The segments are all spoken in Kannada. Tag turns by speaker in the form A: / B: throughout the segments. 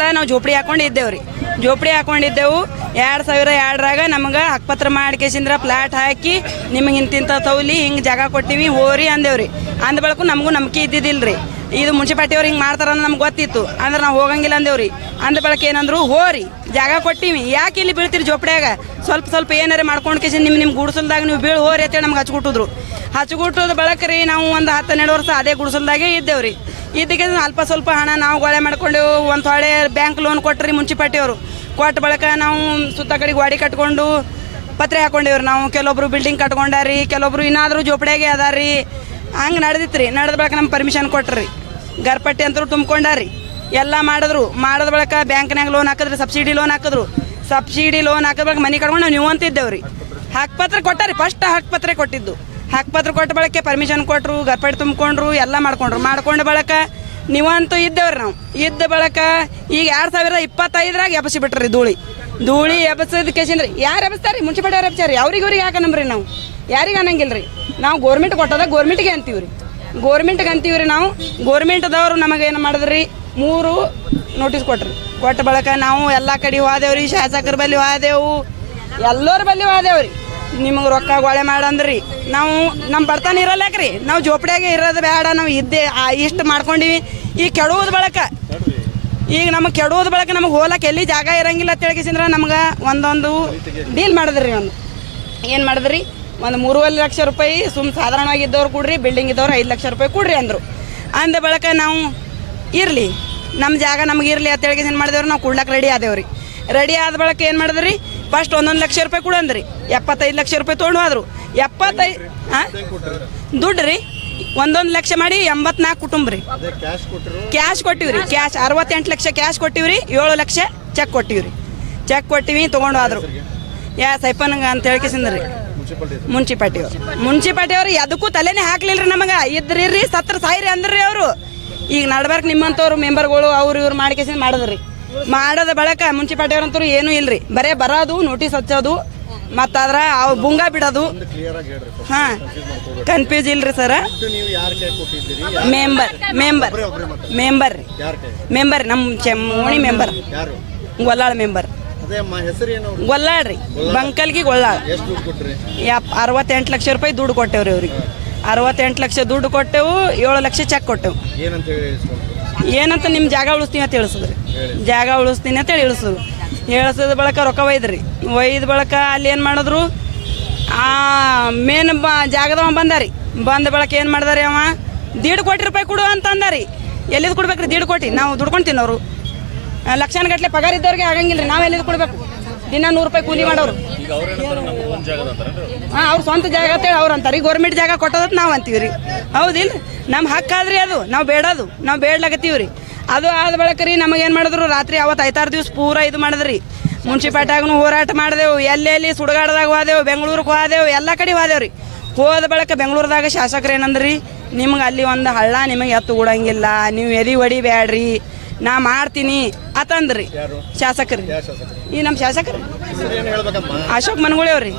A: ಮೊದಲ ನಾವು ಜೋಪಡಿ ಹಾಕೊಂಡು ಇದ್ದೇವ್ರಿ ಜೋಪಡಿ ಹಾಕೊಂಡಿದ್ದೆವು. ಎರಡು ಸಾವಿರ ಎರಡರಾಗ ನಮ್ಗೆ ಹಕ್ಪತ್ರ ಮಾಡ್ಕೇಸಿಂದ್ರ ಫ್ಲಾಟ್ ಹಾಕಿ ನಿಮಗೆ ಇಂತಿಂತ ತೌಲಿ ಹಿಂಗೆ ಜಾಗ ಕೊಟ್ಟಿವಿ, ಹೋರಿ ಅಂದೇವ್ರಿ. ಅಂದ ಬಳಕು ನಮಗೂ ನಂಬಿಕೆ ಇದ್ದಿದ್ದಿಲ್ರಿ. ಇದು ಮುನ್ಸಿಪಾಲ್ಟಿಯವ್ರು ಹಿಂಗೆ ಮಾಡ್ತಾರ ನಮ್ಗೆ ಗೊತ್ತಿತ್ತು. ಅಂದ್ರೆ ನಾವು ಹೋಗಂಗಿಲ್ಲ ಅಂದೇವ್ರಿ. ಅಂದ ಬೆಳಕ ಏನಂದ್ರು, ಹೋರಿ, ಜಾಗ ಕೊಟ್ಟಿವಿ. ಯಾಕೆ ಇಲ್ಲಿ ಬೀಳ್ತೀರಿ ಜೋಪಡ್ಯಾಗ? ಸ್ವಲ್ಪ ಸ್ವಲ್ಪ ಏನಾರ ಮಾಡ್ಕೊಂಡು ಕೇಸಿ ನಿಮ್ಮ ನಿಮ್ಮ ಗುಡಿಸಲ್ದಾಗ ನೀವು ಬೀಳು ಹೋರಿ ಅಂತೇಳಿ ನಮ್ಗೆ ಹಚ್ಕೊಟ್ಟಿದ್ರು. ಹಚ್ಕೊಟ್ಟದ ಬಳಕ ರೀ ನಾವು ಒಂದು ಹತ್ತು ಹನ್ನೆರಡು ವರ್ಷ ಅದೇ ಗುಡಿಸಲ್ದಾಗೆ ಇದ್ದೇವ್ರಿ. ಇದಕ್ಕೆ ಅಲ್ಪ ಸ್ವಲ್ಪ ಹಣ ನಾವು ಗೊಳೆ ಮಾಡ್ಕೊಂಡು ಒಂದು ಹೊಳೆ ಬ್ಯಾಂಕ್ ಲೋನ್ ಕೊಟ್ರಿ ಮುನ್ಸಿಪಾಲ್ಟಿಯವರು. ಕೊಟ್ಟ ಬಳಕ ನಾವು ಸುತ್ತ ಕಡೆ ಗಾಡಿ ಕಟ್ಕೊಂಡು ಪತ್ರೆ ಹಾಕೊಂಡೇವ್ರಿ. ನಾವು ಕೆಲವೊಬ್ರು ಬಿಲ್ಡಿಂಗ್ ಕಟ್ಕೊಂಡಾರಿ, ಕೆಲವೊಬ್ರು ಇನ್ನಾದ್ರೂ ಜೋಪಡಿಯಾಗೆ ಅದಾರಿ ಹಂಗೆ ನಡೆದಿತ್ತು ರೀ ನಡೆದ ಬಳಕ ನಮ್ಗೆ ಪರ್ಮಿಷನ್ ಕೊಟ್ರಿ. ಗರ್ಪಟ್ಟಿ ಅಂತೂ ತುಂಬ್ಕೊಂಡಾರಿ. ಎಲ್ಲ ಮಾಡಿದ್ರು. ಮಾಡಿದ ಬಳಕ ಬ್ಯಾಂಕ್ನಾಗ ಲೋನ್ ಹಾಕಿದ್ರಿ ಸಬ್ಸಿಡಿ ಲೋನ್ ಹಾಕಿದ್ರು. ಸಬ್ಸಿಡಿ ಲೋನ್ ಹಾಕಿದ ಬಳಕ ಮನೆ ಕಡ್ಕೊಂಡು ನಾವು ನೀವು ಅಂತಿದ್ದೇವ್ರಿ ಹಾಕ್ಪತ್ರ ಕೊಟ್ಟಾರಿ ಫಸ್ಟ್ ಹಾಕ್ಪತ್ರೆ ಕೊಟ್ಟಿದ್ದು. ಹಾಕ್ಪತ್ರ ಕೊಟ್ಟ ಬಳಕೆ ಪರ್ಮಿಷನ್ ಕೊಟ್ಟರು ಗರ್ಪಟ್ಟಿ ತುಂಬಿಕೊಂಡ್ರು, ಎಲ್ಲ ಮಾಡ್ಕೊಂಡ್ರು. ಮಾಡ್ಕೊಂಡ ಬಳಕ ನೀವಂತೂ ಇದ್ದೇವ್ರಿ ನಾವು. ಇದ್ದ ಬಳಕ ಈಗ ಎರಡು ಸಾವಿರದ ಇಪ್ಪತ್ತೈದರಾಗ ಎಬಸಿ ಬಿಟ್ರಿ ಧೂಳಿ. ಧೂಳಿ ಎಬ್ಬಿಸೋದಕ್ಕೆ ಯಾರು ಎಬಸ್ತಾರಿ? ಮುನ್ಸಿಪಾಲ್ಟಿ ಅವ್ರು ಎಬ್ಸಾರಿ ಅವ್ರಿಗೆ ಇವ್ರಿಗೆ ಯಾಕೆ ನಂಬ್ರಿ ನಾವು? ಯಾರಿಗೆ ಅನ್ನಂಗಿಲ್ಲ ರೀ ನಾವು ಗೋರ್ಮೆಂಟ್ ಕೊಟ್ಟದ ಗೋರ್ಮೆಂಟ್ಗೆ ಅಂತೀವ್ರಿ. ಗೋರ್ಮೆಂಟ್ಗೆ ಅಂತೀವಿ ರೀ ನಾವು ಗೋರ್ಮೆಂಟ್ದವರು ನಮಗೆ ಏನು ಮಾಡಿದ್ರಿ? ಮೂರು ನೋಟಿಸ್ ಕೊಟ್ರಿ. ಕೊಟ್ಟ ಬಳಿಕ ನಾವು ಎಲ್ಲ ಕಡೆ ಹೋದೇವ್ರಿ, ಶಾಸಕರ ಬಲ್ಲಿ ಹೋದೆವು. ಎಲ್ಲರ ಬಲ್ಲಿ ಹೋದೇವ್ರಿ. ನಿಮಗೆ ರೊಕ್ಕ ಗೊಳೆ ಮಾಡಂದ್ರಿ. ನಾವು ನಮ್ಮ ಬಡತನ ಇರಲ್ಲಕ್ರಿ. ನಾವು ಜೋಪಡಿಯಾಗೆ ಇರೋದು ಬೇಡ. ನಾವು ಇದ್ದೇ ಇಷ್ಟು ಮಾಡ್ಕೊಂಡಿವಿ. ಈಗ ಕೆಡುವುದು ಬಳಕ, ಈಗ ನಮಗೆ ಕೆಡುವುದು ಬಳಕ ನಮಗೆ ಹೋಲಕ್ಕೆ ಎಲ್ಲಿ ಜಾಗ ಇರಂಗಿಲ್ಲ ಅಂತ ಹೇಳ್ಕಿಸಿಂದ್ರೆ ನಮ್ಗೆ ಒಂದೊಂದು ಡೀಲ್ ಮಾಡಿದ್ರಿ ಒಂದು. ಏನು ಮಾಡಿದ್ರಿ? ಒಂದು ಮೂರುವರೆ ಲಕ್ಷ ರೂಪಾಯಿ ಸುಮ್ ಸಾಧಾರಣವಾಗಿದ್ದವ್ರು ಕೊಡ್ರಿ ಬಿಲ್ಡಿಂಗ್ ಇದ್ದವ್ರು ಐದು ಲಕ್ಷ ರೂಪಾಯಿ ಕೊಡ್ರಿ ಅಂದರು. ಅಂದ ಬಳಿಕ ನಾವು ಇರಲಿ ನಮ್ಮ ಜಾಗ ನಮ್ಗೆ ಇರಲಿ ಅಂತ ಹೇಳಿ ಏನು ಮಾಡಿದೇವ್ರಿ ನಾವು ಕೊಡ್ಲಕ್ಕೆ ರೆಡಿ ಆದೇವ್ರಿ. ರೆಡಿ ಆದ ಬಳಿಕ ಏನು ಮಾಡಿದ್ರಿ ಫಸ್ಟ್ ಒಂದೊಂದು ಲಕ್ಷ ರೂಪಾಯಿ ಕೊಡಂದ್ರಿ ಎಪ್ಪತ್ತೈದು ಲಕ್ಷ ರೂಪಾಯಿ ತೊಗೊಂಡು ಹೋದ್ರು. ಎಪ್ಪತ್ತೈದು ಹಾಂ ದುಡ್ಡು ರೀ ಒಂದೊಂದು ಲಕ್ಷ ಮಾಡಿ ಎಂಬತ್ನಾಲ್ಕು ಕುಟುಂಬ ರೀ. ಕ್ಯಾಶ್ ಕೊಟ್ಟಿವ್ರಿ ಕ್ಯಾಶ್ ಅರವತ್ತೆಂಟು ಲಕ್ಷ ಕ್ಯಾಶ್ ಕೊಟ್ಟಿವ್ರಿ ಏಳು ಲಕ್ಷ ಚೆಕ್ ಕೊಟ್ಟಿವ್ರಿ. ಚೆಕ್ ಕೊಟ್ಟಿವಿ ತೊಗೊಂಡು ಹೋದ್ರು. ಯಾ ಸೈಪನ್ಗೆ ಅಂತ ಹೇಳ್ಕೇಸಿಂದ್ರಿ. ಮುನ್ಸಿಪಾಲ್ಟಿ ಅವ್ರು. ಮುನ್ಸಿಪಾಲ್ಟಿ ಅವ್ರು ಎದಕ್ಕೂ ತಲೆನೇ ಹಾಕ್ಲಿಲ್ರಿ ನಮಗೆ. ಇದ್ರಿ ಸತ್ರ ಸಾಯಿರಿ ಅಂದ್ರಿ ಅವರು. ಈಗ ನಡ್ಬಾರ್ಕ್ ನಿಮ್ಮಂತವ್ರು ಮೆಂಬರ್ಗಳು ಅವ್ರು ಇವ್ರು ಮಾಡ್ಕೇಸಿನ ಮಾಡಿದ್ರಿ. ಮಾಡೋದ ಬಳಕ ಮುನ್ಸಿಪಾಲ್ಟಿ ಅವ್ರಂತೂ ಏನೂ ಇಲ್ರಿ. ಬರೇ ಬರೋದು ನೋಟಿಸ್ ಹಚ್ಚೋದು ಮತ್ತಾದ್ರ ಅವ್ ಬುಂಗ ಬಿಡೋದು. ಹಾ. ಕನ್ಫ್ಯೂಸ್ ಇಲ್ರಿ sir. Member member member member ನಮ್ಮ ಓಣಿ ಮೆಂಬರ್ ಗೊಲ್ಲಾಳ ಮೆಂಬರ್
B: ಅದೇ ಅಮ್ಮ ಹೆಸರು ಏನು ಅವ್ರು
A: ಗೊಲ್ಲಾಳ. ರೀ ಬಂಕಲ್ಗಿ
B: ಗೊಲ್ಲಾಡ್
A: ಯಪ್ ಅರವತ್ತೆಂಟು ಲಕ್ಷ ರೂಪಾಯಿ ದುಡ್ಡು ಕೊಟ್ಟೆವ್ರಿ ಅವ್ರಿಗೆ. ಅರವತ್ತೆಂಟು ಲಕ್ಷ ದುಡ್ಡು ಕೊಟ್ಟೆವು ಏಳು ಲಕ್ಷ ಚೆಕ್ ಕೊಟ್ಟೆವು.
B: ಏನಂತ
A: ನಿಮ್ಮ ಜಾಗ ಉಳಿಸ್ತೀನಿ ಅಂತ ಹೇಳಿಸಿದ್ರಿ. ಜಾಗ ಉಳಿಸ್ತೀನಿ ಅಂತ ಹೇಳಿ ಇಳಿಸಿದ್ರು ಇಳಿಸಿದ ಬಳಕ ರೊಕ್ಕ ಒಯ್ದ್ರಿ. ಒಯ್ದ ಬಳಕ ಅಲ್ಲಿ ಏನು ಮಾಡಿದ್ರು? ಆ ಮೇನ್ ಬ ಜಾಗದವ ಬಂದಾರಿ. ಬಂದ ಬಳಕ ಏನು ಮಾಡ್ದಾರಿ ಅವ? ದೀಡ್ ಕೋಟಿ ರೂಪಾಯಿ ಕೊಡು ಅಂತ ಅಂದಾರಿ. ಎಲ್ಲಿದ್ ಕೊಡ್ಬೇಕ್ರಿ ದೀಡ್ ಕೋಟಿ? ನಾವು ದುಡ್ಕೊಂತೀನಿ ಅವರು. ಲಕ್ಷಾನುಗಟ್ಲೆ ಪಗಾರ ಇದ್ದವ್ರಿಗೆ ಆಗಂಗಿಲ್ಲ ರೀ ನಾವು ಎಲ್ಲಿದ್ ಕೊಡ್ಬೇಕು? ದಿನ ನೂರು ರೂಪಾಯಿ ಕೂಲಿ ಮಾಡೋರು. ಹಾಂ, ಅವ್ರ ಸ್ವಂತ ಜಾಗ ಅಂತೇಳಿ ಅವ್ರು ಅಂತಾರೆ. ಈ ಗೌರ್ಮೆಂಟ್ ಜಾಗ ಕೊಟ್ಟದತ್ ನಾವು ಅಂತೀವಿ ರೀ ಹೌದಿಲ್ಲ ನಮ್ಮ ಹಕ್ಕಾದ್ರಿ ಅದು, ನಾವು ಬೇಡದು, ನಾವು ಬೇಡ್ಲಾಗತ್ತೀವಿ ರೀ ಅದು ಆದ ಬಳಿಕ ರೀ ನಮಗೇನು ಮಾಡಿದ್ರು, ರಾತ್ರಿ ಅವತ್ತು ಐತಾರು ದಿವ್ಸ ಪೂರ ಇದು ಮಾಡಿದ್ರಿ. ಮುನ್ಸಿಪಾಲ್ಟಿಯಾಗೂ ಹೋರಾಟ ಮಾಡಿದೆವು, ಎಲ್ಲೆಲ್ಲಿ ಸುಡಗಾಡದಾಗ ಹೋದೆವು ಬೆಂಗಳೂರಿಗೆ ಹೋದೆವು, ಎಲ್ಲ ಕಡೆ ಹೋದೆವು ರೀ ಹೋದ ಬಳಿಕ ಬೆಂಗಳೂರದಾಗ ಶಾಸಕರು ಏನಂದ್ರಿ ನಿಮ್ಗೆ ಅಲ್ಲಿ ಒಂದು ಹಳ್ಳ ನಿಮಗೆ ಎತ್ತು ಕೂಡಂಗಿಲ್ಲ ನೀವು ಎದಿ ಹೊಡಿಬ್ಯಾಡ್ರಿ ನಾ ಮಾಡ್ತೀನಿ. ಅತಂದ್ರಿ ಶಾಸಕರು. ಈ ನಮ್ಮ ಶಾಸಕರು. ಅಶೋಕ್ ಮನ್ಗುಳೇವ್ರಿ.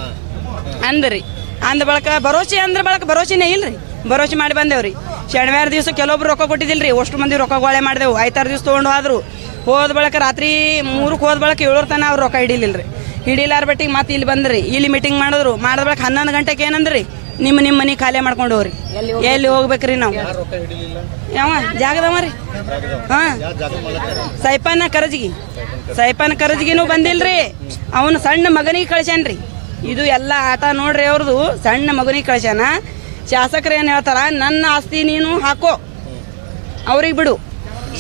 A: ಅಂದ್ರಿ. ಅಂದ ಬಳಕ ಭರೋಸೆ ಅಂದ್ರ ಬಳಕ ಭರೋಸೆನೇ ಇಲ್ರಿ. ಭರೋಸೆ ಮಾಡಿ ಬಂದೇವ್ರಿ. ಶನಿವಾರ ದಿವಸ ಕೆಲವೊಬ್ರು ರೊಕ್ಕ ಕೊಟ್ಟಿದ್ದಿಲ್ರಿ. ಅಷ್ಟು ಮಂದಿ ರೊಕ್ಕ ಗೋಳೆ ಮಾಡಿದೆವು. ಐದಾರು ದಿವಸ ತೊಗೊಂಡು ಹೋದ್ರು. ಹೋದ ಬಳಕ ರಾತ್ರಿ ಮೂರಕ್ಕೆ ಹೋದ ಬಳಕ ಏಳರ ತನಕ ಅವ್ರು ರೊಕ್ಕ ಹಿಡಿಲಿಲ್ರಿ. ಹಿಡಿಲಾರ ಬಟ್ಟಿಗೆ ಮತ್ತೆ ಇಲ್ಲಿ ಬಂದ್ರಿ. ಇಲ್ಲಿ ಮೀಟಿಂಗ್ ಮಾಡಿದ್ರು. ಮಾಡಿದ ಬಳಕ ಹನ್ನೊಂದು ಗಂಟೆಗೆ ಏನಂದ್ರಿ? ನಿಮ್ಮ ನಿಮ್ಮ ಮನೆ ಖಾಲಿ ಮಾಡ್ಕೊಂಡು ಹೋಗ್ರಿ. ಎಲ್ಲಿ ಹೋಗ್ಬೇಕ್ರಿ ನಾವು? ಯಾವ ಜಾಗದವ ರೀ ಹಾಂ. ಸೈಪಾನ ಕರಜ್ಗಿ. ಸೈಪಾನ ಕರಜ್ಗಿನೂ ಬಂದಿಲ್ರಿ. ಅವನು ಸಣ್ಣ ಮಗನಿಗೆ ಕಳ್ಸ್ಯಾನ್ರಿ ಇದು ಎಲ್ಲ ಆಟ ನೋಡ್ರಿ ಅವ್ರದ್ದು ಸಣ್ಣ ಮಗನಿಗೆ ಕಳ್ಸ್ಯಾನ. ಶಾಸಕರು ಏನು ಹೇಳ್ತಾರ ನನ್ನ ಆಸ್ತಿ ನೀನು ಹಾಕೋ. ಅವ್ರಿಗೆ ಬಿಡು.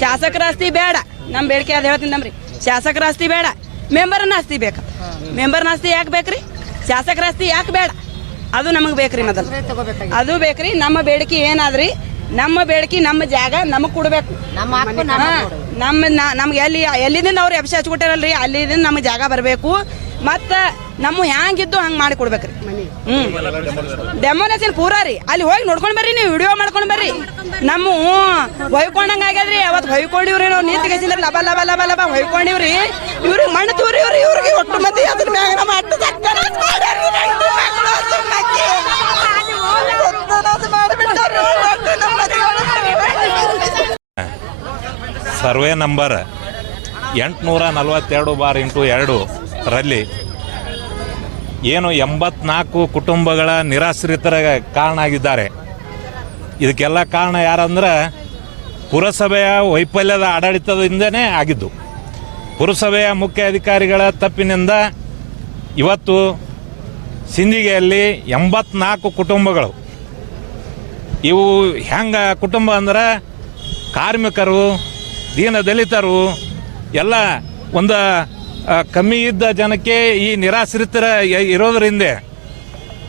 A: ಶಾಸಕರ ಆಸ್ತಿ ಬೇಡ. ನಮ್ಮ ಬೇಡಿಕೆ ಅದು ಹೇಳ್ತೀನಿ ನಮ್ರಿ ಶಾಸಕರ ಆಸ್ತಿ ಬೇಡ. ಮೆಂಬರ್ನ ಆಸ್ತಿ ಬೇಕು. ಮೆಂಬರ್ನ ಆಸ್ತಿ ಯಾಕೆ ಬೇಕ್ರಿ? ಶಾಸಕರ ಆಸ್ತಿ ಯಾಕೆ ಬೇಡ? ಅದು ನಮಗೆ ಬೇಕ್ರಿ ಮೊದಲು. ಅದು ಬೇಕ್ರಿ ನಮ್ಮ ಬೇಡಿಕೆ ಏನಾದ್ರಿ ನಮ್ಮ ಬೇಡಿಕೆ ನಮ್ಮ ಜಾಗ ನಮಗೆ ಕೊಡ್ಬೇಕು.
C: ನಮ್ಮ
A: ನಮ್ಮ ನಮ್ಗೆ ಎಲ್ಲಿ ಎಲ್ಲಿಂದ ಅವ್ರು ಎಫ್ಸಿ ಹಚ್ಕೊಟ್ಟಾರಲ್ರಿ ಅಲ್ಲಿದಿಂದ ನಮ್ಗೆ ಜಾಗ ಬರಬೇಕು. ಮತ್ತು ನಮ್ಮ ಹ್ಯಾಂಗಿದ್ದು ಹಂಗೆ ಮಾಡಿ ಕೊಡ್ಬೇಕ್ರಿ. ಹ್ಞೂ ಡೆಮೋನೇಷನ್ ಪೂರ ರೀ. ಅಲ್ಲಿ ಹೋಗಿ ನೋಡ್ಕೊಂಡು ಬರ್ರಿ ನೀವು ವಿಡಿಯೋ ಮಾಡ್ಕೊಂಡು ಬರ್ರಿ. ನಮ್ಮ ಹೊಯ್ಕೊಂಡಂಗೆ ಆಗ್ಯದ್ರಿ. ಅವತ್ತು ಹೊಯ್ಕೊಂಡಿವ್ರಿ ನಾವು ನೀತಿ ಕಸಿಂದ್ರ ಲಬ ಲಬ ಲಬ ಲಬ ಹೊಯ್ಕೊಂಡಿವ್ರಿ. ಇವ್ರಿಗೆ ಮಣ್ಣು ತೂರಿ ಇವ್ರಿ ಇವ್ರಿಗೆ ಒಟ್ಟು ಮತ್ತೆ ಅದ್ರ ಮ್ಯಾಗ ನಮ್ಮ ಸಕ್ಕರ
D: ಸರ್ವೆ ನಂಬರ್
C: ಎಂಟುನೂರ ನಲವತ್ತೆರಡು ಬಾರ್ ಇಂಟು ಎರಡು ರಲ್ಲಿ ಏನು ಎಂಬತ್ನಾಲ್ಕು ಕುಟುಂಬಗಳ ನಿರಾಶ್ರಿತರ ಕಾರಣ ಆಗಿದ್ದಾರೆ. ಇದಕ್ಕೆಲ್ಲ ಕಾರಣ ಯಾರಂದ್ರೆ ಪುರಸಭೆಯ ವೈಫಲ್ಯದ ಆಡಳಿತದಿಂದನೇ ಆಗಿದ್ದು. ಪುರಸಭೆಯ ಮುಖ್ಯ ಅಧಿಕಾರಿಗಳ ತಪ್ಪಿನಿಂದ ಇವತ್ತು ಸಿಂದಿಗೆಯಲ್ಲಿ ಎಂಬತ್ನಾಲ್ಕು ಕುಟುಂಬಗಳು. ಇವು ಹೆಂಗ ಕುಟುಂಬ ಅಂದ್ರೆ ಕಾರ್ಮಿಕರು ದೀನ ದಲಿತರು ಎಲ್ಲ ಒಂದು ಕಮ್ಮಿ ಇದ್ದ ಜನಕ್ಕೆ ಈ ನಿರಾಶ್ರಿತರ ಇರೋದ್ರಿಂದ,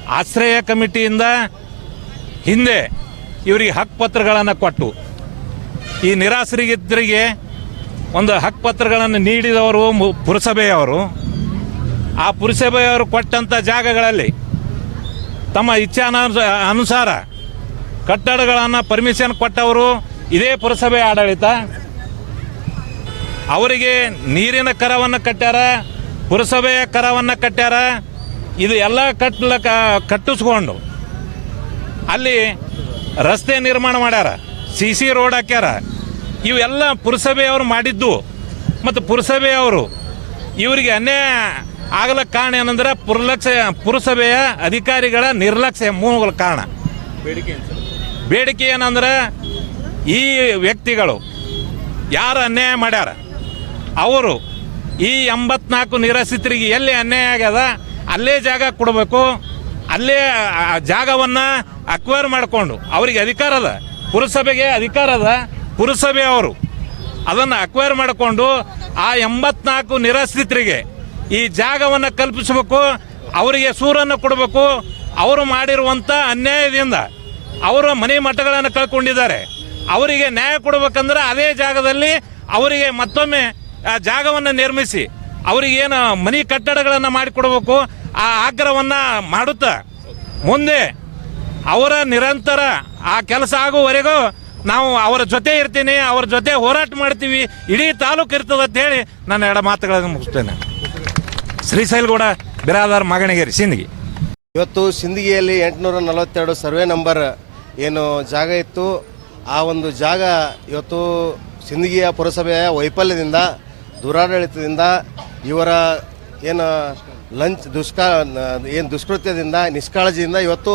C: ಆಶ್ರಯ ಕಮಿಟಿಯಿಂದ ಹಿಂದೆ ಇವರಿಗೆ ಹಕ್ಕುಪತ್ರಗಳನ್ನು ಕೊಟ್ಟು, ಈ ನಿರಾಶ್ರಿತರಿಗೆ ಒಂದು ಹಕ್ಕುಪತ್ರಗಳನ್ನು ನೀಡಿದವರು ಮು- ಪುರಸಭೆಯವರು. ಆ ಪುರಸಭೆಯವರು ಕೊಟ್ಟಂಥ ಜಾಗಗಳಲ್ಲಿ ತಮ್ಮ ಇಚ್ಛಾನ ಅನುಸಾರ ಕಟ್ಟಡಗಳನ್ನು ಪರ್ಮಿಷನ್ ಕೊಟ್ಟವರು ಇದೇ ಪುರಸಭೆ ಆಡಳಿತ. ಅವರಿಗೆ ನೀರಿನ ಕರವನ್ನು ಕಟ್ಟ್ಯಾರ ಪುರಸಭೆಯ ಕರವನ್ನು ಕಟ್ಟ್ಯಾರ ಇದು ಎಲ್ಲ ಕಟ್ಲಕ ಕಟ್ಟಿಸ್ಕೊಂಡು ಅಲ್ಲಿ ರಸ್ತೆ ನಿರ್ಮಾಣ ಮಾಡ್ಯಾರ ಸಿ ಸಿ ರೋಡ್ ಹಾಕ್ಯಾರ. ಇವೆಲ್ಲ ಪುರಸಭೆಯವರು ಮಾಡಿದ್ದು ಮತ್ತು ಪುರಸಭೆಯವರು ಇವರಿಗೆ ಅನ್ಯಾಯ ಆಗಲಕ್ಕೆ ಕಾರಣ ಏನಂದ್ರೆ ಪುರಲಕ್ಷ ಪುರಸಭೆಯ ಅಧಿಕಾರಿಗಳ ನಿರ್ಲಕ್ಷ್ಯ ಮೂಲ ಕಾರಣ.
B: ಬೇಡಿಕೆ
C: ಬೇಡಿಕೆ ಏನಂದ್ರೆ ಈ ವ್ಯಕ್ತಿಗಳು ಯಾರು ಅನ್ಯಾಯ ಮಾಡ್ಯಾರ? ಅವರು ಈ ಎಂಬತ್ನಾಲ್ಕು ನಿರಾಶ್ರಿತರಿಗೆ ಎಲ್ಲಿ ಅನ್ಯಾಯ ಆಗ್ಯದ? ಅಲ್ಲೇ ಜಾಗ ಕೊಡಬೇಕು, ಅಲ್ಲೇ ಜಾಗವನ್ನು ಅಕ್ವೈರ್ ಮಾಡಿಕೊಂಡು, ಅವರಿಗೆ ಅಧಿಕಾರ ಅದ. ಪುರಸಭೆಗೆ ಅಧಿಕಾರ ಅದ, ಪುರಸಭೆ ಅವರು ಅದನ್ನು ಅಕ್ವೈರ್ ಮಾಡಿಕೊಂಡು ಆ ಎಂಬತ್ನಾಲ್ಕು ನಿರಾಶ್ರಿತರಿಗೆ ಈ ಜಾಗವನ್ನು ಕಲ್ಪಿಸಬೇಕು, ಅವರಿಗೆ ಸೂರನ್ನು ಕೊಡಬೇಕು. ಅವರು ಮಾಡಿರುವಂಥ ಅನ್ಯಾಯದಿಂದ ಅವರ ಮನೆ ಮಠಗಳನ್ನು ಕಳ್ಕೊಂಡಿದ್ದಾರೆ. ಅವರಿಗೆ ನ್ಯಾಯ ಕೊಡಬೇಕಂದ್ರೆ ಅದೇ ಜಾಗದಲ್ಲಿ ಅವರಿಗೆ ಮತ್ತೊಮ್ಮೆ ಆ ಜಾಗವನ್ನು ನಿರ್ಮಿಸಿ ಅವರಿಗೇನು ಮನೆ ಕಟ್ಟಡಗಳನ್ನು ಮಾಡಿಕೊಡ್ಬೇಕು, ಆ ಆಗ್ರಹವನ್ನು ಮಾಡುತ್ತಾ. ಮುಂದೆ ಅವರ ನಿರಂತರ ಆ ಕೆಲಸ ಆಗುವವರೆಗೂ ನಾವು ಅವರ ಜೊತೆ ಇರ್ತೀನಿ, ಅವರ ಜೊತೆ ಹೋರಾಟ ಮಾಡ್ತೀವಿ, ಇಡೀ ತಾಲೂಕು ಇರ್ತದೆ ಅಂತ ಹೇಳಿ ನನ್ನ ಎರಡು ಮಾತುಗಳನ್ನು ಮುಗಿಸ್ತೇನೆ. ಶ್ರೀಶೈಲ್ಗೌಡ, ಬಿರಾದಾರ್, ಮಾಗಣಗೇರಿ, ಸಿಂದಗಿ.
B: ಇವತ್ತು ಸಿಂದಗಿಯಲ್ಲಿ ಎಂಟುನೂರ ನಲವತ್ತೆರಡು ಸರ್ವೆ ನಂಬರ್ ಏನು ಜಾಗ ಇತ್ತು. ಆ ಒಂದು ಜಾಗ ಇವತ್ತು ಸಿಂದಗಿಯ ಪುರಸಭೆಯ ವೈಫಲ್ಯದಿಂದ ದುರಾಡಳಿತದಿಂದ ಇವರ ಏನು ಲಂಚ್ ದುಷ್ಕಾ ಏನು ದುಷ್ಕೃತ್ಯದಿಂದ, ನಿಷ್ಕಾಳಜಿಯಿಂದ ಇವತ್ತು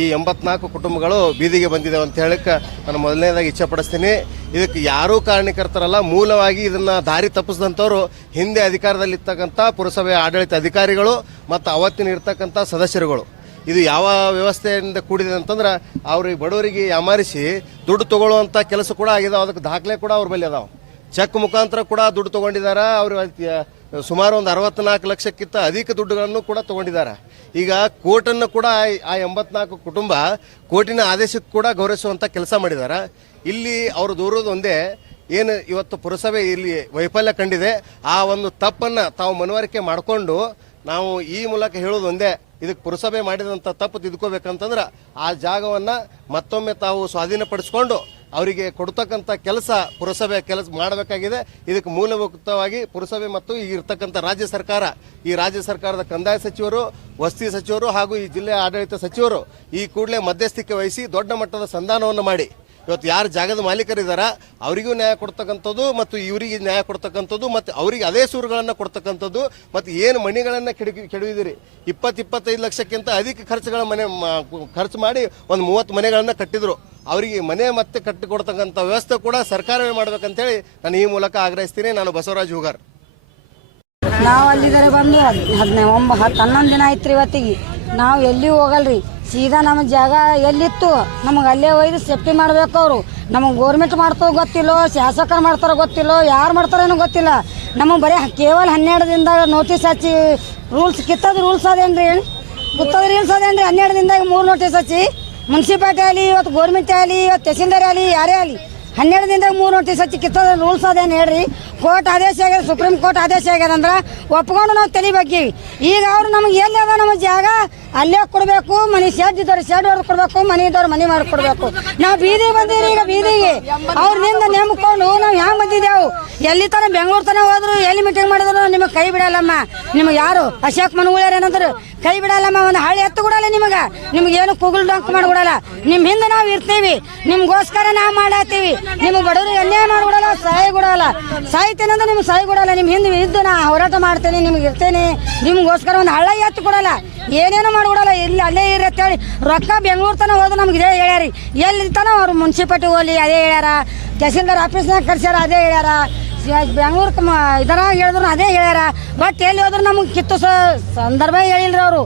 B: ಈ ಎಂಬತ್ನಾಲ್ಕು ಕುಟುಂಬಗಳು ಬೀದಿಗೆ ಬಂದಿದೆ ಅಂತ ಹೇಳಕ್ಕೆ ನಾನು ಮೊದಲನೇದಾಗಿ ಇಚ್ಛೆಪಡಿಸ್ತೀನಿ. ಇದಕ್ಕೆ ಯಾರೂ ಕಾರಣಕರ್ತರಲ್ಲ, ಮೂಲವಾಗಿ ಇದನ್ನು ದಾರಿ ತಪ್ಪಿಸಿದಂಥವ್ರು ಹಿಂದೆ ಅಧಿಕಾರದಲ್ಲಿರ್ತಕ್ಕಂಥ ಪುರಸಭೆ ಆಡಳಿತ ಅಧಿಕಾರಿಗಳು ಮತ್ತು ಅವತ್ತಿನ ಇರ್ತಕ್ಕಂಥ ಸದಸ್ಯರುಗಳು. ಇದು ಯಾವ ವ್ಯವಸ್ಥೆಯಿಂದ ಕೂಡಿದೆ ಅಂತಂದ್ರೆ ಅವ್ರಿಗೆ ಬಡವರಿಗೆ ಯಾಮಾರಿಸಿ ದುಡ್ಡು ತಗೊಳ್ಳುವಂಥ ಕೆಲಸ ಕೂಡ ಆಗಿದೆ, ಅದಕ್ಕೆ ದಾಖಲೆ ಕೂಡ ಅವ್ರ ಬಳಿ ಅದಾವ. ಚೆಕ್ ಮುಖಾಂತರ ಕೂಡ ದುಡ್ಡು ತಗೊಂಡಿದ್ದಾರೆ ಅವರು ಸುಮಾರು ಒಂದು ಅರವತ್ನಾಲ್ಕು ಲಕ್ಷಕ್ಕಿಂತ ಅಧಿಕ ದುಡ್ಡುಗಳನ್ನು ಕೂಡ ತಗೊಂಡಿದ್ದಾರೆ ಈಗ ಕೋರ್ಟನ್ನು ಕೂಡ ಆ- ಎಂಬತ್ನಾಲ್ಕು ಕುಟುಂಬ ಕೋರ್ಟಿನ ಆದೇಶಕ್ಕೆ ಕೂಡ ಗೌರವಿಸುವಂಥ ಕೆಲಸ ಮಾಡಿದ್ದಾರೆ ಇಲ್ಲಿ ಅವರು ದೂರೋದು ಒಂದೇ. ಏನು ಇವತ್ತು ಪುರಸಭೆ ಇಲ್ಲಿ ವೈಫಲ್ಯ ಕಂಡಿದೆ. ಆ ಒಂದು ತಪ್ಪನ್ನು ತಾವು ಮನವರಿಕೆ ಮಾಡಿಕೊಂಡು ನಾವು ಈ ಮೂಲಕ ಹೇಳೋದು ಒಂದೇ. ಇದಕ್ಕೆ ಪುರಸಭೆ ಮಾಡಿದಂಥ ತಪ್ಪು ತಿದ್ಕೋಬೇಕಂತಂದ್ರೆ ಆ ಜಾಗವನ್ನು ಮತ್ತೊಮ್ಮೆ ತಾವು ಸ್ವಾಧೀನಪಡಿಸ್ಕೊಂಡು ಅವರಿಗೆ ಕೊಡ್ತಕ್ಕಂಥ ಕೆಲಸ ಪುರಸಭೆ ಕೆಲಸ ಮಾಡಬೇಕಾಗಿದೆ. ಇದಕ್ಕೆ ಮೂಲಭೂತವಾಗಿ ಪುರಸಭೆ ಮತ್ತು ಇರ್ತಕ್ಕಂಥ ರಾಜ್ಯ ಸರ್ಕಾರ, ಈ ರಾಜ್ಯ ಸರ್ಕಾರದ ಕಂದಾಯ ಸಚಿವರು, ವಸತಿ ಸಚಿವರು ಹಾಗೂ ಈ ಜಿಲ್ಲೆಯ ಆಡಳಿತ ಸಚಿವರು ಈ ಕೂಡಲೇ ಮಧ್ಯಸ್ಥಿಕೆ ವಹಿಸಿ ದೊಡ್ಡ ಮಟ್ಟದ ಸಂಧಾನವನ್ನು ಮಾಡಿ. ಇವತ್ತು ಯಾರು ಜಾಗದ ಮಾಲೀಕರಿದಾರ, ಅವರಿಗೂ ನ್ಯಾಯ ಕೊಡ್ತಕ್ಕಂಥದ್ದು ಮತ್ತು ಇವರಿಗೆ ನ್ಯಾಯ ಕೊಡ್ತಕ್ಕಂಥದ್ದು ಮತ್ತು ಅವರಿಗೆ ಅದೇ ಸೂರುಗಳನ್ನು ಕೊಡ್ತಕ್ಕಂಥದ್ದು ಮತ್ತು ಏನು ಮನೆಗಳನ್ನು ಕೆಡ, ಕೆಡವಿದಿರಿ. ಇಪ್ಪತ್ತು ಇಪ್ಪತ್ತೈದು ಲಕ್ಷಕ್ಕಿಂತ ಅಧಿಕ ಖರ್ಚುಗಳ ಮನೆ ಖರ್ಚು ಮಾಡಿ ಒಂದು ಮೂವತ್ತು ಮನೆಗಳನ್ನು ಕಟ್ಟಿದ್ರು. ಅವರಿಗೆ ಮನೆ ಮತ್ತೆ ಕಟ್ಟಿ ಕೊಡ್ತಕ್ಕಂಥ ವ್ಯವಸ್ಥೆ ಕೂಡ ಸರ್ಕಾರವೇ ಮಾಡ್ಬೇಕಂತೇಳಿ ನಾನು ಈ ಮೂಲಕ ಆಗ್ರಹಿಸ್ತೀನಿ. ನಾನು ಬಸವರಾಜ್ ಹೂಗಾರ್.
D: ನಾವು ಅಲ್ಲಿದ್ದಾರೆ ಬಂದು ಹದಿನೈದು ಒಂಬ ಹತ್ತು ಹನ್ನೊಂದು ದಿನ ಆಯ್ತು ರೀ ಇವತ್ತಿಗೆ. ನಾವು ಎಲ್ಲಿ ಹೋಗಲ್ರಿ? ಸೀದಾ ನಮ್ಮ ಜಾಗ ಎಲ್ಲಿತ್ತು? ನಮಗೆ ಅಲ್ಲೇ ಒಯ್ದು ಸೇಫ್ಟಿ ಮಾಡ್ಬೇಕು ಅವರು. ನಮಗೆ ಗೋರ್ಮೆಂಟ್ ಮಾಡ್ತೋ ಗೊತ್ತಿಲ್ಲೋ, ಶಾಸಕರು ಮಾಡ್ತಾರೋ ಗೊತ್ತಿಲ್ಲೋ, ಯಾರು ಮಾಡ್ತಾರೇನೋ ಗೊತ್ತಿಲ್ಲ. ನಮಗೆ ಬರೀ ಕೇವಲ ಹನ್ನೆರಡು ದಿನದಾಗ ನೋಟಿಸ್ ಹಚ್ಚಿ ರೂಲ್ಸ್ ಕಿತ್ತದ ರೂಲ್ಸ್ ಅದೇನ್ರಿ? ಕಿತ್ತದ ರೂಲ್ಸ್ ಅದೇನ್ರಿ? ಹನ್ನೆರಡು ದಿನದಾಗ ಮೂರು ನೋಟಿಸ್ ಹಚ್ಚಿ. ಮುನ್ಸಿಪಾಲ್ಟಿ ಆಗಲಿ, ಇವತ್ತು ಗೋರ್ಮೆಂಟ್ ಆಗಲಿ, ಇವತ್ತು ತಹಸೀಲ್ದಾರ್ ಆಗಲಿ, ಯಾರೇ ಆಗಲಿ. ಹನ್ನೆರಡು ದಿನದಾಗ ಮೂರು ನೋಟಿಸ್ ಹಚ್ಚಿ ಕಿತ್ತದ ರೂಲ್ಸ್ ಅದೇನು ಹೇಳ್ರಿ. ಕೋರ್ಟ್ ಆದೇಶ ಆಗ್ಯದ, ಸುಪ್ರೀಂ ಕೋರ್ಟ್ ಆದೇಶ ಆಗ್ಯದ ಅಂದ್ರೆ ಒಪ್ಕೊಂಡು ನಾವು ತಲೆ ಈಗ ಅವ್ರು ನಮ್ಗೆ ಎಲ್ಲಿ ಅದ ನಮ್ಮ ಜಾಗ? ಅಲ್ಲೇ ಕೊಡಬೇಕು, ಮನೆ ಶೆಡ್ ಇದ್ದವ್ರು ಶೆಡ್ ಹೊಡೆದು ಕೊಡಬೇಕು, ಮನೆ ಇದ್ದವ್ರು ಮನೆ ಮಾಡಿ ಕೊಡಬೇಕು ನಾವು ಬೀದಿಗೆ ಬಂದೀವಿ ಈಗ ಬೀದಿಗೆ. ಅವ್ರನಿಂದ ನೇಮಕೊಂಡು ನಾವು ಹ್ಯಾಂಗ ಬಂದಿದ್ದೆವು? ಎಲ್ಲಿ ತನ ಬೆಂಗಳೂರು ತನ ಹೋದ್ರು, ಎಲ್ಲಿ ಮೀಟಿಂಗ್ ಮಾಡಿದ್ರು, ನಿಮಗೆ ಕೈ ಬಿಡಲ್ಲಮ್ಮ. ನಿಮಗೆ ಯಾರು? ಅಶೋಕ್ ಮನುಗುಳ್ಯಾರ ಏನಂದ್ರು, ಕೈ ಬಿಡಲ್ಲಮ್ಮ, ಒಂದು ಹಳ್ಳಿ ಎತ್ತು ಕೊಡಲ್ಲ ನಿಮಗೆ ನಿಮ್ಗೆ ಏನು ಕುಗುಲ್ ಡಂಕ್ ಮಾಡ್ಬಿಡಲ್ಲ. ನಿಮ್ಮ ಹಿಂದೆ ನಾವು ಇರ್ತೀವಿ. ನಿಮ್ಗೋಸ್ಕರ ನಾವು ಮಾಡತ್ತೀವಿ ನಿಮ್ಗೆ ಬಡವರು ಎನ್ನೇ ಮಾಡ್ಬಿಡಲ್ಲ ಸಹಾಯ ಕೊಡಲ್ಲ ಸಾಯ್ತೇನೆ ಅಂದ್ರೆ ನಿಮ್ಗೆ ಸಹಾಯ ಕೊಡಲ್ಲ ನಿಮ್ಮ ಹಿಂದೆ ಇದ್ದು ನಾ ಹೋರಾಟ ಮಾಡ್ತೇನೆ, ನಿಮ್ಗೆ ಇರ್ತೇನೆ. ನಿಮ್ಗೋಸ್ಕರ ಒಂದು ಹಳ್ಳ ಎತ್ತು ಕೊಡಲ್ಲ. ಏನೇನು ಮಾಡ್ಬಿಡಲ್ಲ. ಇಲ್ಲಿ ಅಲ್ಲೇ ಇರತ್ತೆ ಅಂತೇಳಿ ರೊಕ್ಕ ಬೆಂಗಳೂರು ತನಕ ಹೋದ್ರೆ ನಮ್ಗೆ ಇದೇ ಹೇಳ್ಯಾರಿ. ಎಲ್ಲಿ ತನ ಅವ್ರು ಮುನ್ಸಿಪಾಲ್ಟಿ ಹೋಗ್ಲಿ, ಅದೇ ಹೇಳ್ಯಾರ. ತಹಸೀಲ್ದಾರ್ ಆಫೀಸ್ನಾಗ ಕರ್ಸ್ಯಾರ, ಅದೇ ಹೇಳ್ಯಾರ. ಬೆಂಗಳೂರು ಇದರ ಹೇಳಿದ್ರು ಅದೇ ಹೇಳ್ಯಾರ. ಬಟ್ ಎಲ್ಲಿ ಹೋದ್ರೆ ನಮಗೆ ಕಿತ್ತು ಸ- ಸಂದರ್ಭ ಹೇಳಿಲ್ರಿ ಅವರು.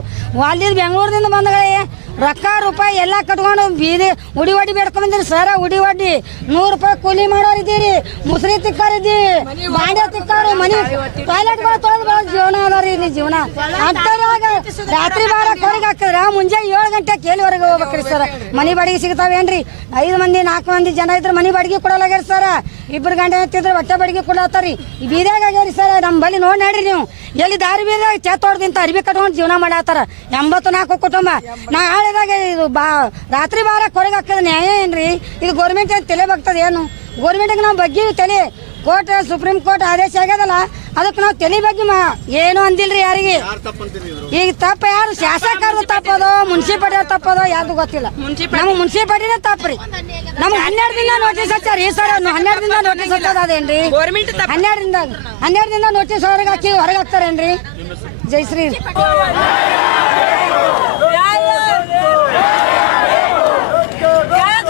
D: ಅಲ್ಲಿದ್ದು ಬೆಂಗಳೂರಿಂದ ಬಂದಗಳೇ. ರೊಕ್ಕ, ರೂಪಾಯಿ ಎಲ್ಲ ಕಟ್ಕೊಂಡು ಬೀದಿ ಉಡಿ ಒಡಿ ಬೇಡ್ಕೊಂಬಂದಿರಿ ಸರ, ಉಡಿ ಒಡ್ಡಿ. ನೂರು ರೂಪಾಯಿ ಕೂಲಿ ಮಾಡೋರಿದ್ದೀರಿ ಮುಸ್ರಿ ತಿಕ್ಕಾರಿದ್ದೀವಿ ಬಾಂಡೆ ತಿಕ್ಕಾರು, ಮನಿ ಟಾಯ್ಲೆಟ್ಗಳು ತೊಳೆದು ಭಾಳ ಜೀವನ ಅದ ರೀ ಜೀವನ. ಅಂತದಾಗ ರಾತ್ರಿ ಬಾರ ಹೊರಗೆ ಹಾಕಿದ್ರ ಮುಂಜಾನೆ ಏಳು ಗಂಟೆ ಕೇಳಿವರೆಗೆ ಹೋಗ್ಬೇಕ್ರಿ ಸರ್? ಮನಿ ಬಾಡಿಗೆ ಸಿಗ್ತಾವೇನ್ರಿ? ಐದು ಮಂದಿ, ನಾಲ್ಕು ಮಂದಿ ಜನ ಇದ್ರೆ ಮನಿ ಬಾಡಿಗೆ ಕೊಡಲಾಗ್ಯಾರ ಸರ್. ಇಬ್ಬರು ಗಂಟೆ ಹತ್ತಿದ್ರೆ ಹೊಟ್ಟೆ ಬಾಡಿಗೆ ಕೊಡತ್ತಾರಿ ಈ ಬೀದಾಗ ಆಗ್ಯಾವ್ರಿ ಸರ್ ನಮ್ಮ ಬಳಿ ನೋಡಿ ನೋಡ್ರಿ ನೀವು. ಎಲ್ಲಿ ದಾರಿ ಬೀದಾಗ ಚೇತೋಡ್ದಿಂತ ಅರಿವಿ ಅರ್ಬಿ ಕಟ್ಕೊಂಡು ಜೀವನ ಮಾಡತ್ತಾರ. ಎಂಬತ್ತು ನಾಲ್ಕು ಕುಟುಂಬ. ನಾ ಹೇಳಿದಾಗ ಇದು ಬಾ ರಾತ್ರಿ ಬಾರ ಕೊರಗೆ ಹಾಕಿದ ನ್ಯಾಯ ಏನ್ರಿ? ಇದು ಗೌರ್ಮೆಂಟ್ ತಲೆ ಬಗ್ತದ ಏನು? ಗೌರ್ಮೆಂಟಿಗೆ ನಾವು ಬಗ್ಗೆ ತಲೆ. ಕೋರ್ಟ್ ಸುಪ್ರೀಂ ಕೋರ್ಟ್ ಆದೇಶ ಆಗ್ಯದಲ್ಲ ಅದಕ್ಕೆ ನಾವು ತಲೆ ಬಗ್ಗೆ ಮಾ ಏನು ಅಂದಿಲ್ರಿ ಯಾರಿಗೆ? ಈಗ ತಪ್ಪ ಯಾರು? ಶಾಸಕರು ತಪ್ಪದೋ ಮುನ್ಸಿಪಾಲ್ಟಿ ತಪ್ಪದೋ ಯಾರ್ದು ಗೊತ್ತಿಲ್ಲ. ನಮ್ಗೆ ಮುನ್ಸಿಪಾಲ್ಟಿನೇ ತಪ್ಪ್ರಿ. ನಮ್ಗೆ ಹನ್ನೆರಡು ದಿನ ನೋಟಿಸ್ ಹಚ್ಚಾರಿ ಈ ಸರ್ ಹನ್ನೆರಡು ದಿನ ನೋಟಿಸ್ ಹಚ್ಚೋದೇನ್ರಿ ಅದೇನ್ರಿ
A: ಗೌರ್ಮೆಂಟ್ ದಿನ
D: ಹನ್ನೆರಡರಿಂದ ಹನ್ನೆರಡರಿಂದ ನೋಟಿಸ್ ಹೊರಗೆ ಹಾಕಿ ಹೊರಗೆ ಹಾಕ್ತಾರೇನ್ರಿ? ಜೈಶ್ರೀ ಅವಕಾಶ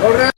B: ನೋಡ್ರಿ